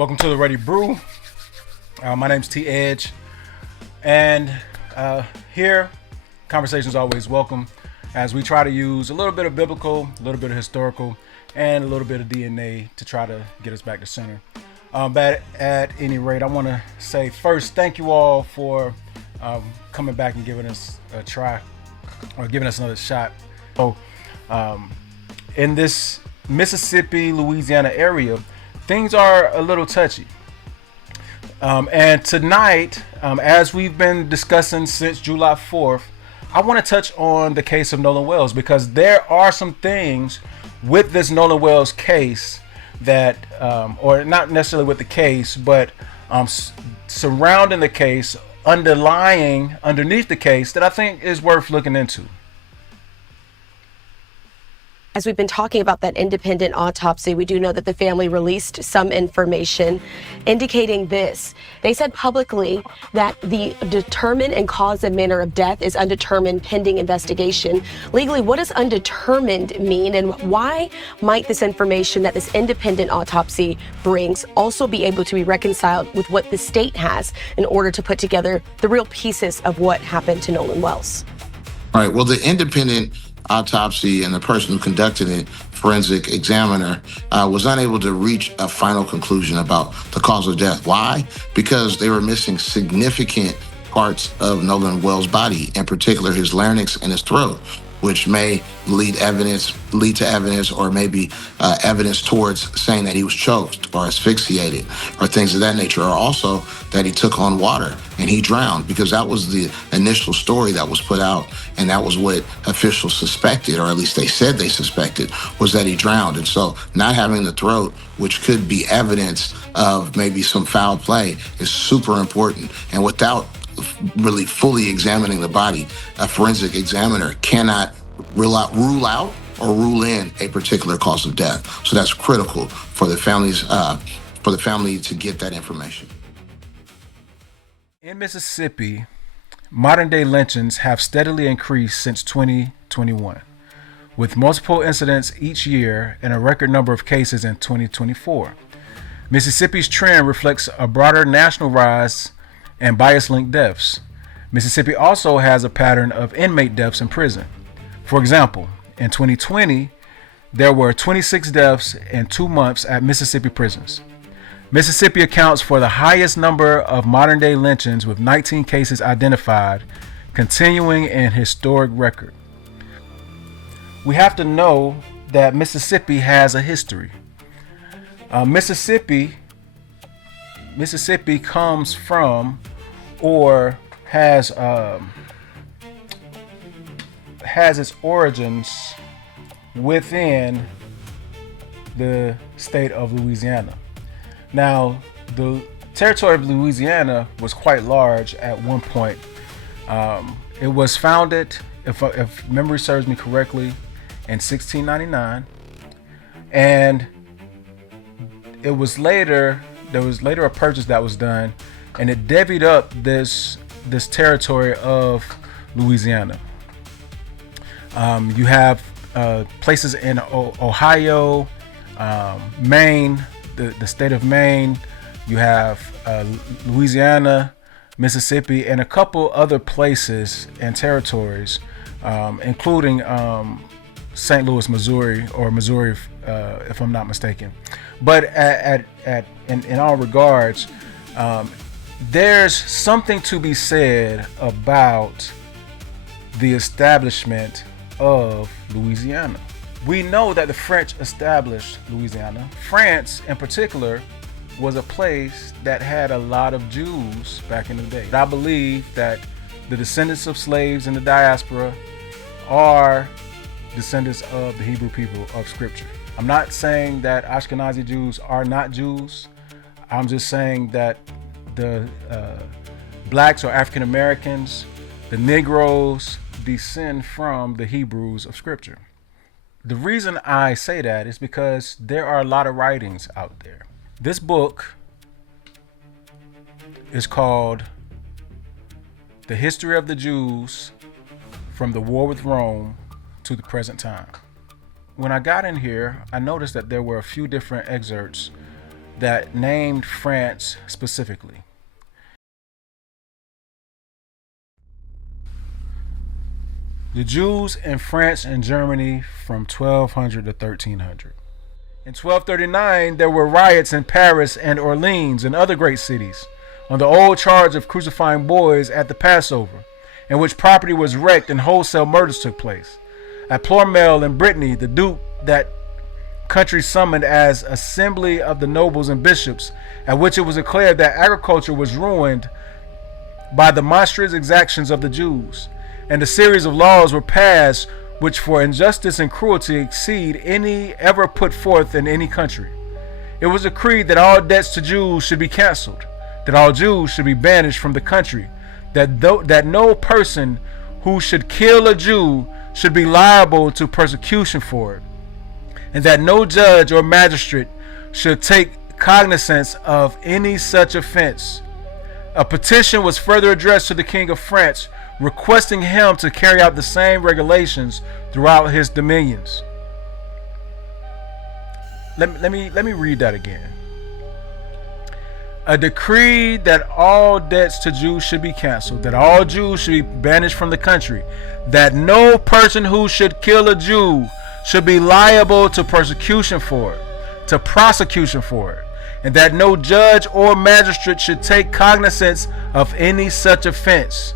Welcome to the Ready Brew. My name's T Edge, and here conversations always welcome as we try to use a little bit of biblical, a little bit of historical, and a little bit of DNA to try to get us back to center. But at any rate, I want to say first, thank you all for coming back and giving us a try, or giving us another shot. So, in this Mississippi, Louisiana area, things are a little touchy. And tonight, as we've been discussing since July 4th, I want to touch on the case of Nolan Wells, because there are some things with this Nolan Wells case that, or not necessarily with the case, but surrounding the case, underneath the case, that I think is worth looking into. As we've been talking about that independent autopsy, we do know that the family released some information indicating this. They said publicly that the determined and cause and manner of death is undetermined pending investigation. Legally, what does undetermined mean, and why might this information that this independent autopsy brings also be able to be reconciled with what the state has in order to put together the real pieces of what happened to Nolan Wells? All right, well, the independent autopsy and the person who conducted it, forensic examiner, was unable to reach a final conclusion about the cause of death. Why? Because they were missing significant parts of Nolan Wells' body, in particular his larynx and his throat, which may lead to evidence, or maybe evidence towards saying that he was choked or asphyxiated or things of that nature, or also that he took on water and he drowned, because that was the initial story that was put out, and that was what officials suspected, or at least they said they suspected, was that he drowned. And so not having the throat, which could be evidence of maybe some foul play, is super important. And without really fully examining the body, a forensic examiner cannot rule out or rule in a particular cause of death. So that's critical for the family to get that information. In Mississippi, modern-day lynchings have steadily increased since 2021, with multiple incidents each year and a record number of cases in 2024. Mississippi's trend reflects a broader national rise and bias-linked deaths. Mississippi also has a pattern of inmate deaths in prison. For example, in 2020, there were 26 deaths in 2 months at Mississippi prisons. Mississippi accounts for the highest number of modern-day lynchings, with 19 cases identified, continuing an historic record. We have to know that Mississippi has a history. Mississippi comes from, or has its origins within the state of Louisiana. Now, the territory of Louisiana was quite large at one point. It was founded, if memory serves me correctly, in 1699, and there was later a purchase that was done, and it divvied up this territory of Louisiana. You have places in Ohio, Maine, the state of Maine. You have Louisiana, Mississippi, and a couple other places and territories, including St. Louis, Missouri, or Missouri, if I'm not mistaken. But in all regards, there's something to be said about the establishment of Louisiana. We know that the French established Louisiana. France, in particular, was a place that had a lot of Jews back in the day. I believe that the descendants of slaves in the diaspora are descendants of the Hebrew people of Scripture. I'm not saying that Askenazi Jews are not Jews. I'm just saying that the blacks or African Americans, the Negroes, descend from the Hebrews of Scripture. The reason I say that is because there are a lot of writings out there. This book is called The History of the Jews from the War with Rome to the Present Time. When I got in here, I noticed that there were a few different excerpts that named France specifically. The Jews in France and Germany from 1200 to 1300. In 1239, there were riots in Paris and Orleans and other great cities on the old charge of crucifying boys at the Passover, in which property was wrecked and wholesale murders took place. At Ploermel in Brittany, the Duke that country summoned as assembly of the nobles and bishops, at which it was declared that agriculture was ruined by the monstrous exactions of the Jews, and a series of laws were passed which for injustice and cruelty exceed any ever put forth in any country. It was decreed that all debts to Jews should be cancelled, that all Jews should be banished from the country, that no person who should kill a Jew should be liable to persecution for it, and that no judge or magistrate should take cognizance of any such offense. A petition was further addressed to the King of France, requesting him to carry out the same regulations throughout his dominions. Let me read that again. A decree that all debts to Jews should be canceled, that all Jews should be banished from the country, that no person who should kill a Jew should be liable to prosecution for it, and that no judge or magistrate should take cognizance of any such offense.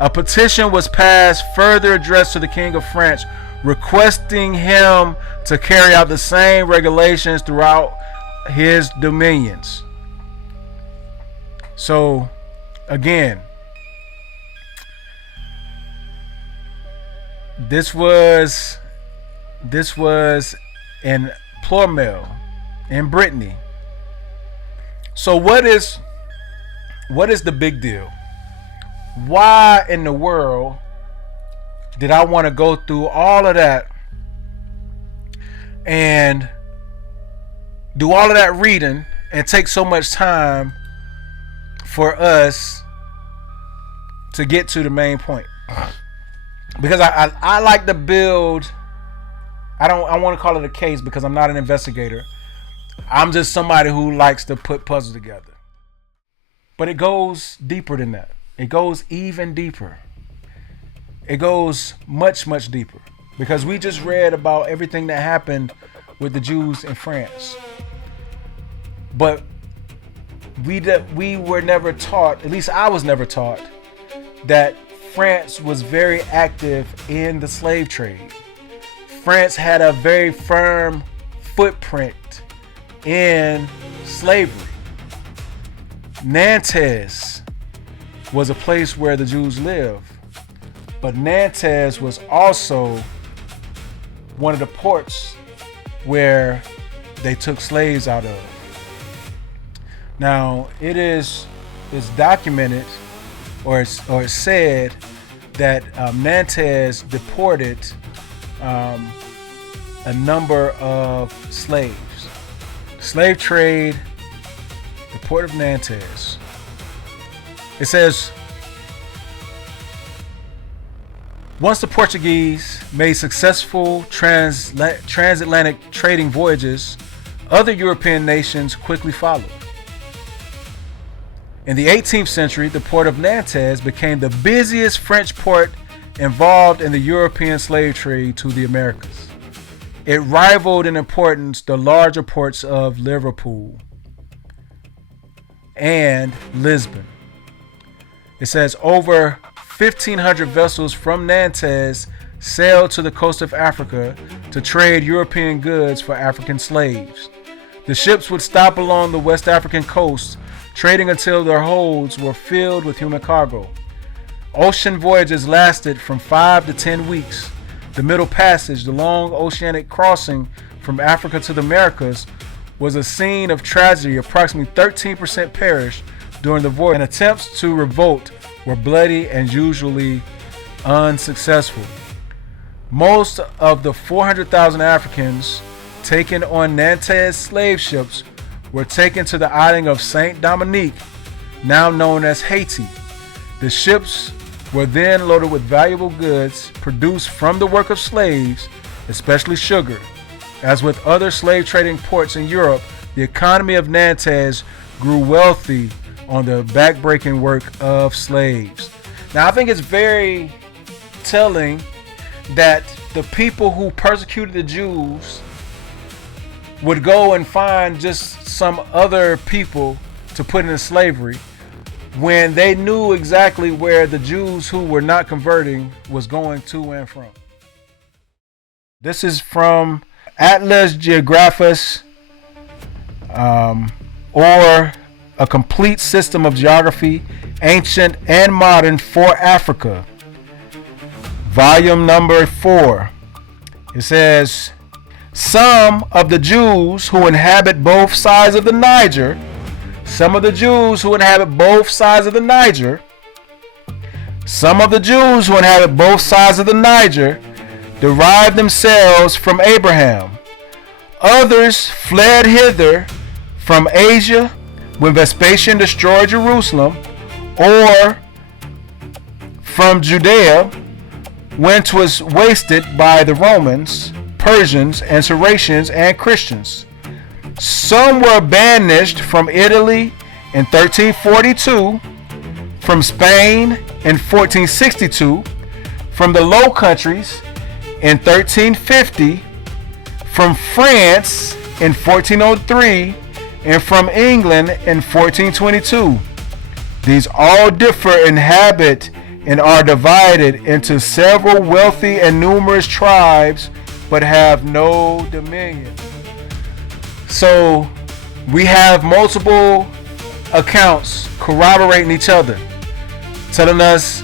A petition was passed further addressed to the King of France, requesting him to carry out the same regulations throughout his dominions. So, again, this was in Ploermel in Brittany. So what is the big deal? Why in the world did I want to go through all of that and do all of that reading and take so much time for us to get to the main point? Because I like to build. I want to call it a case because I'm not an investigator. I'm just somebody who likes to put puzzles together. But it goes deeper than that. It goes even deeper. It goes much, much deeper. Because we just read about everything that happened with the Jews in France. But we were never taught, at least I was never taught, that France was very active in the slave trade. France had a very firm footprint in slavery. Nantes was a place where the Jews lived, but Nantes was also one of the ports where they took slaves out of. Now, it's documented, or it's said that Nantes deported a number of slaves. Slave trade, the port of Nantes. It says, once the Portuguese made successful transatlantic trading voyages, other European nations quickly followed. In the 18th century, the port of Nantes became the busiest French port involved in the European slave trade to the Americas. It rivaled in importance the larger ports of Liverpool and Lisbon. It says over 1,500 vessels from Nantes sailed to the coast of Africa to trade European goods for African slaves. The ships would stop along the West African coast, trading until their holds were filled with human cargo. Ocean voyages lasted from 5 to 10 weeks. The Middle Passage, the long oceanic crossing from Africa to the Americas, was a scene of tragedy. Approximately 13% perished during the voyage, and attempts to revolt were bloody and usually unsuccessful. Most of the 400,000 Africans taken on Nantes slave ships were taken to the island of Saint Dominique, now known as Haiti. The ships were then loaded with valuable goods produced from the work of slaves, especially sugar. As with other slave trading ports in Europe, the economy of Nantes grew wealthy on the backbreaking work of slaves. Now, I think it's very telling that the people who persecuted the Jews would go and find just some other people to put into slavery when they knew exactly where the Jews who were not converting was going to and from. This is from Atlas Geographus, or A Complete System of Geography, Ancient and Modern for Africa, volume number 4. It says, some of the Jews who inhabit both sides of the Niger, some of the Jews who inhabit both sides of the Niger, some of the Jews who inhabit both sides of the Niger derived themselves from Abraham. Others fled hither from Asia when Vespasian destroyed Jerusalem, or from Judea when 'twas wasted by the Romans, Persians, and Saracens and Christians. Some were banished from Italy in 1342, from Spain in 1462, from the Low Countries in 1350, from France in 1403, and from England in 1422. These all differ in habit and are divided into several wealthy and numerous tribes, but have no dominion. So we have multiple accounts corroborating each other, telling us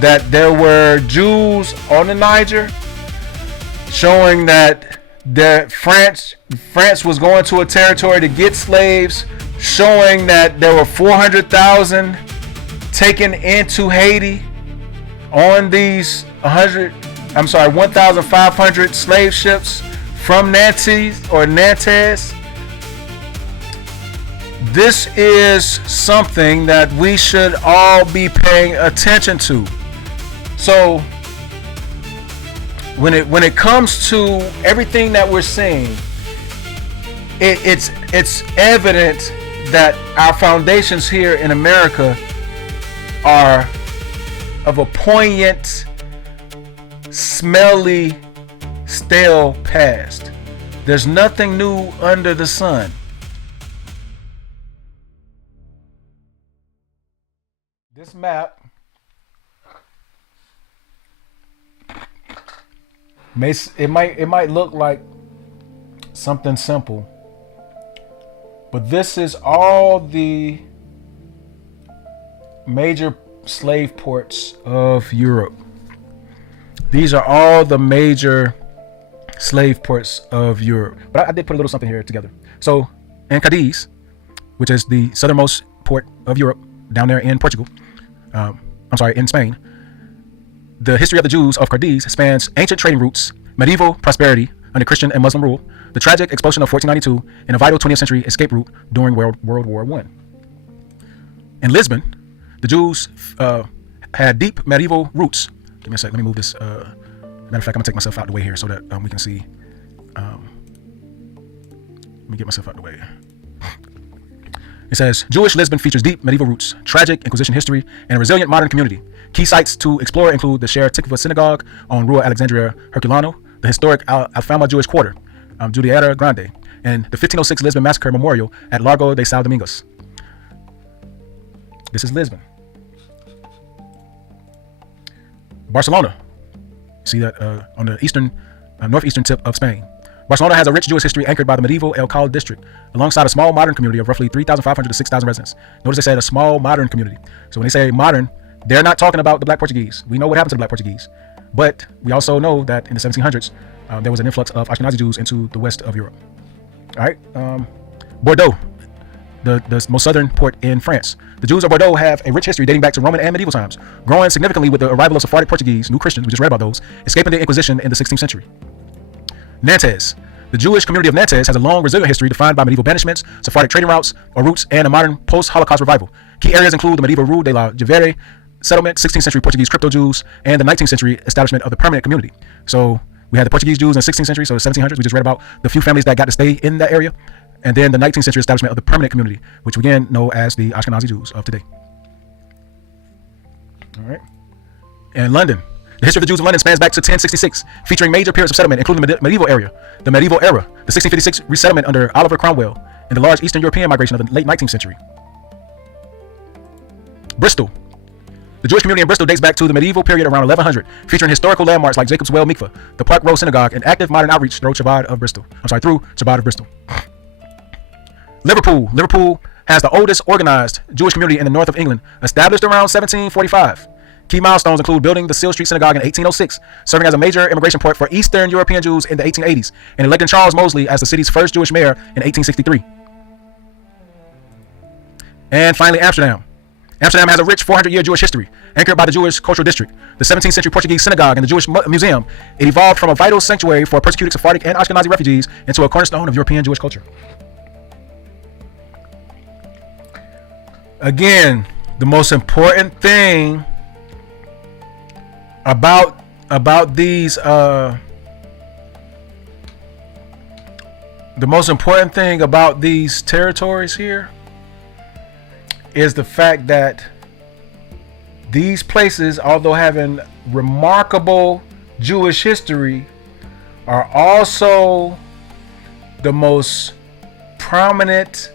that there were Jews on the Niger, showing that France was going to a territory to get slaves, showing that there were 400,000 taken into Haiti on these 1,500 slave ships from Nantes. This is something that we should all be paying attention to. So when it comes to everything that we're seeing, it's evident that our foundations here in America are of a poignant, smelly, stale past. There's nothing new under the sun. This map it might look like something simple, but this is all the major slave ports of Europe. These are all the major slave ports of Europe. But I did put a little something here together. So in Cadiz, which is the southernmost port of Europe, down there in Portugal, in Spain, the history of the Jews of Cadiz spans ancient trading routes, medieval prosperity under Christian and Muslim rule, the tragic expulsion of 1492, and a vital 20th century escape route during World War I. In Lisbon, the Jews had deep medieval roots. Give me a sec. Let me move this. Matter of fact, I'm gonna take myself out the way here so that we can see. Let me get myself out the way. It says, Jewish Lisbon features deep medieval roots, tragic Inquisition history, and a resilient modern community. Key sites to explore include the Sher Tikva Synagogue on Rua Alexandria Herculano, the historic Alfama Jewish Quarter, Judiera Grande, and the 1506 Lisbon Massacre Memorial at Largo de São Domingos. This is Lisbon. Barcelona. See that on the northeastern tip of Spain. Barcelona has a rich Jewish history anchored by the medieval El Cal district, alongside a small modern community of roughly 3,500 to 6,000 residents. Notice they said a small modern community. So when they say modern, they're not talking about the Black Portuguese. We know what happened to the Black Portuguese. But we also know that in the 1700s, there was an influx of Askenazi Jews into the west of Europe. All right. Bordeaux, the most southern port in France. The Jews of Bordeaux have a rich history dating back to Roman and medieval times, growing significantly with the arrival of Sephardic Portuguese, New Christians, we just read about those, escaping the Inquisition in the 16th century. Nantes. The Jewish community of Nantes has a long, resilient history defined by medieval banishments, Sephardic trading routes, and a modern post-Holocaust revival. Key areas include the medieval Rue de la Jevere settlement, 16th century Portuguese crypto Jews, and the 19th century establishment of the permanent community. So we had the Portuguese Jews in the 16th century, so the 1700s. We just read about the few families that got to stay in that area. and then the 19th century establishment of the permanent community, which we again know as the Askenazi Jews of today. All right. And London. The history of the Jews of London spans back to 1066, featuring major periods of settlement, including the medieval era, the 1656 resettlement under Oliver Cromwell, and the large Eastern European migration of the late 19th century. Bristol. The Jewish community in Bristol dates back to the medieval period around 1100, featuring historical landmarks like Jacob's Well Mikveh, the Park Row Synagogue, and active modern outreach through Chabad of Bristol. Liverpool. Liverpool has the oldest organized Jewish community in the north of England, established around 1745. Key milestones include building the Seal Street Synagogue in 1806, serving as a major immigration port for Eastern European Jews in the 1880s, and electing Charles Mosley as the city's first Jewish mayor in 1863. And finally, Amsterdam. Amsterdam has a rich 400-year Jewish history, anchored by the Jewish Cultural District, the 17th century Portuguese synagogue, and the Jewish Museum. It evolved from a vital sanctuary for persecuted Sephardic and Askenazi refugees into a cornerstone of European Jewish culture. Again, the most important thing about these the most important thing about these territories here is the fact that these places, although having remarkable Jewish history, are also the most prominent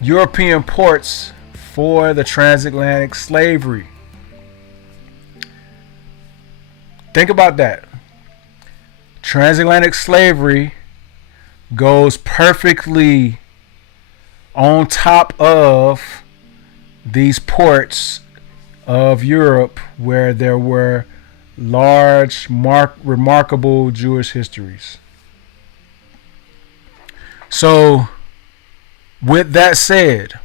European ports for the transatlantic slavery. Think about that. Transatlantic slavery goes perfectly on top of these ports of Europe where there were large, remarkable Jewish histories. So, with that said,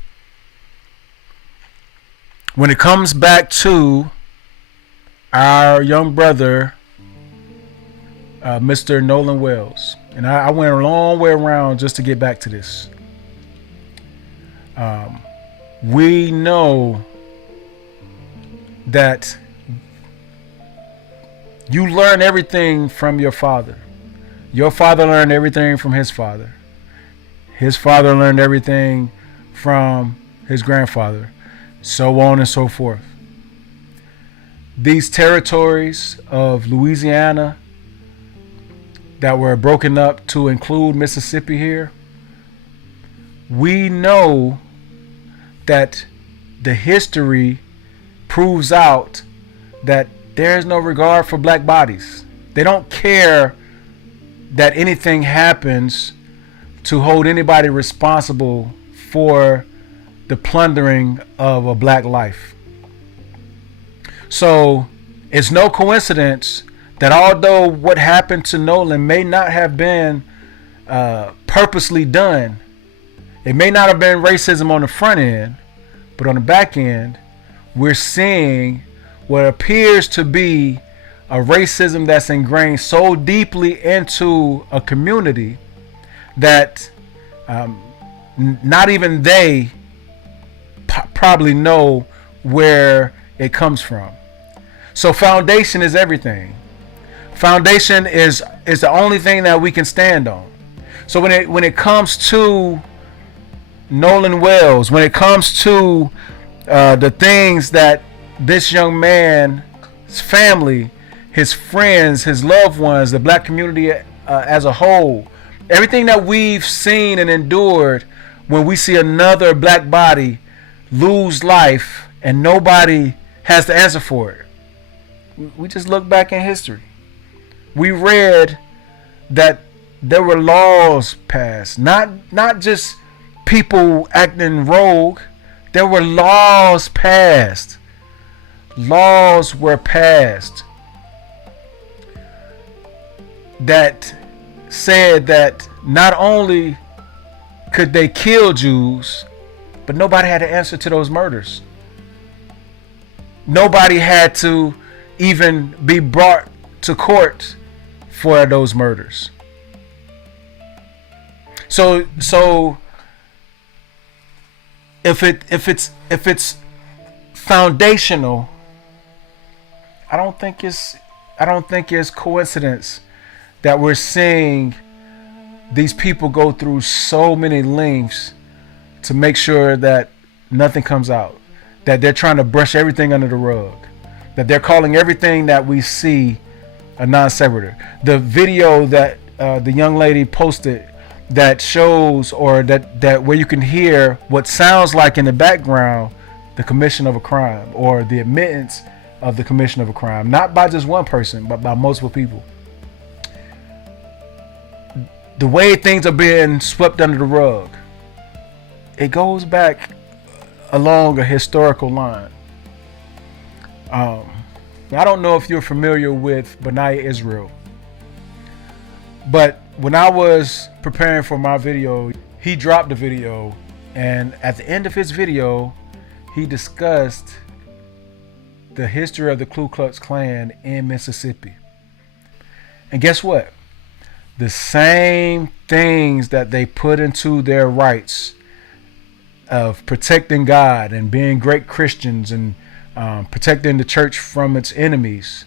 when it comes back to our young brother, Mr. Nolan Wells, and I went a long way around just to get back to this. We know that you learn everything from your father. Your father learned everything from his father. His father learned everything from his grandfather, so on and so forth. These territories of Louisiana that were broken up to include Mississippi here, we know that the history proves out that there's no regard for black bodies. They don't care that anything happens to hold anybody responsible for the plundering of a black life. So it's no coincidence that although what happened to Nolan may not have been purposely done, it may not have been racism on the front end, but on the back end, we're seeing what appears to be a racism that's ingrained so deeply into a community that not even they probably know where it comes from. So foundation is everything. Foundation is the only thing that we can stand on. So when it comes to Nolan Wells, when it comes to the things that this young man's family, his friends, his loved ones, the black community as a whole, everything that we've seen and endured, when we see another black body lose life and nobody has the answer for it, we just look back in history. We read that there were laws passed, not just people acting rogue. There were laws passed. Laws were passed that said that not only could they kill Jews, but nobody had to answer to those murders. Nobody had to even be brought to court for those murders. So if it's foundational, I don't think it's coincidence that we're seeing these people go through so many lengths to make sure that nothing comes out, that they're trying to brush everything under the rug, that they're calling everything that we see a non sequitur. The video that the young lady posted that shows, or that where you can hear what sounds like in the background the commission of a crime, or the admittance of the commission of a crime, not by just one person, but by multiple people. The way things are being swept under the rug, it goes back along a historical line. I don't know if you're familiar with B'nai Israel, but when I was preparing for my video, he dropped the video, and at the end of his video, he discussed the history of the Ku Klux Klan in Mississippi. And guess what? The same things that they put into their rights of protecting God and being great Christians and protecting the church from its enemies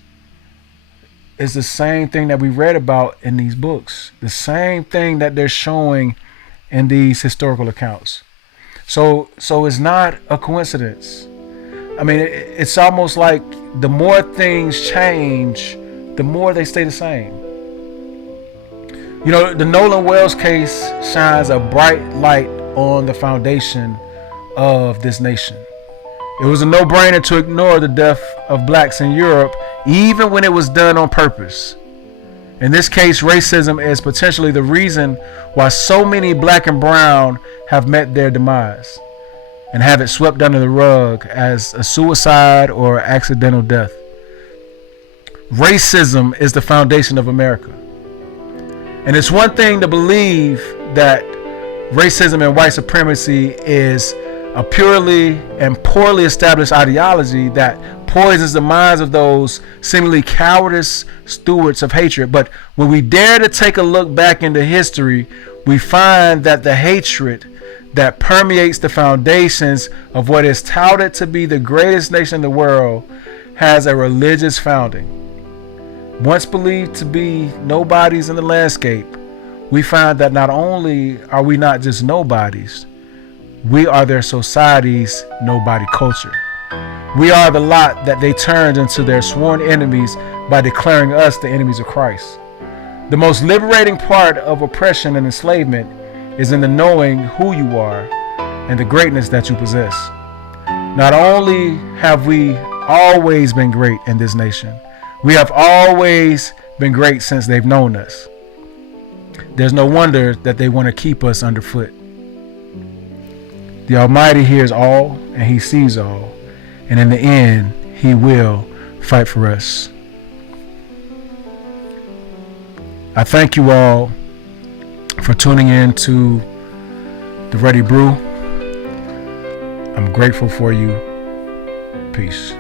is the same thing that we read about in these books. The same thing that they're showing in these historical accounts. So it's not a coincidence. I mean, it's almost like the more things change, the more they stay the same. You know, the Nolan Wells case shines a bright light on the foundation of this nation. It was a no-brainer to ignore the death of blacks in Europe, even when it was done on purpose. In this case, racism is potentially the reason why so many black and brown have met their demise and have it swept under the rug as a suicide or accidental death. Racism is the foundation of America. And it's one thing to believe that racism and white supremacy is a purely and poorly established ideology that poisons the minds of those seemingly cowardice stewards of hatred. But when we dare to take a look back into history, we find that the hatred that permeates the foundations of what is touted to be the greatest nation in the world has a religious founding. Once believed to be nobodies in the landscape, we find that not only are we not just nobodies, we are their society's nobody culture. We are the lot that they turned into their sworn enemies by declaring us the enemies of Christ. The most liberating part of oppression and enslavement is in the knowing who you are and the greatness that you possess. Not only have we always been great in this nation, we have always been great since they've known us. There's no wonder that they want to keep us underfoot. The Almighty hears all and He sees all, and in the end, He will fight for us. I thank you all for tuning in to The Ready Brew. I'm grateful for you. Peace.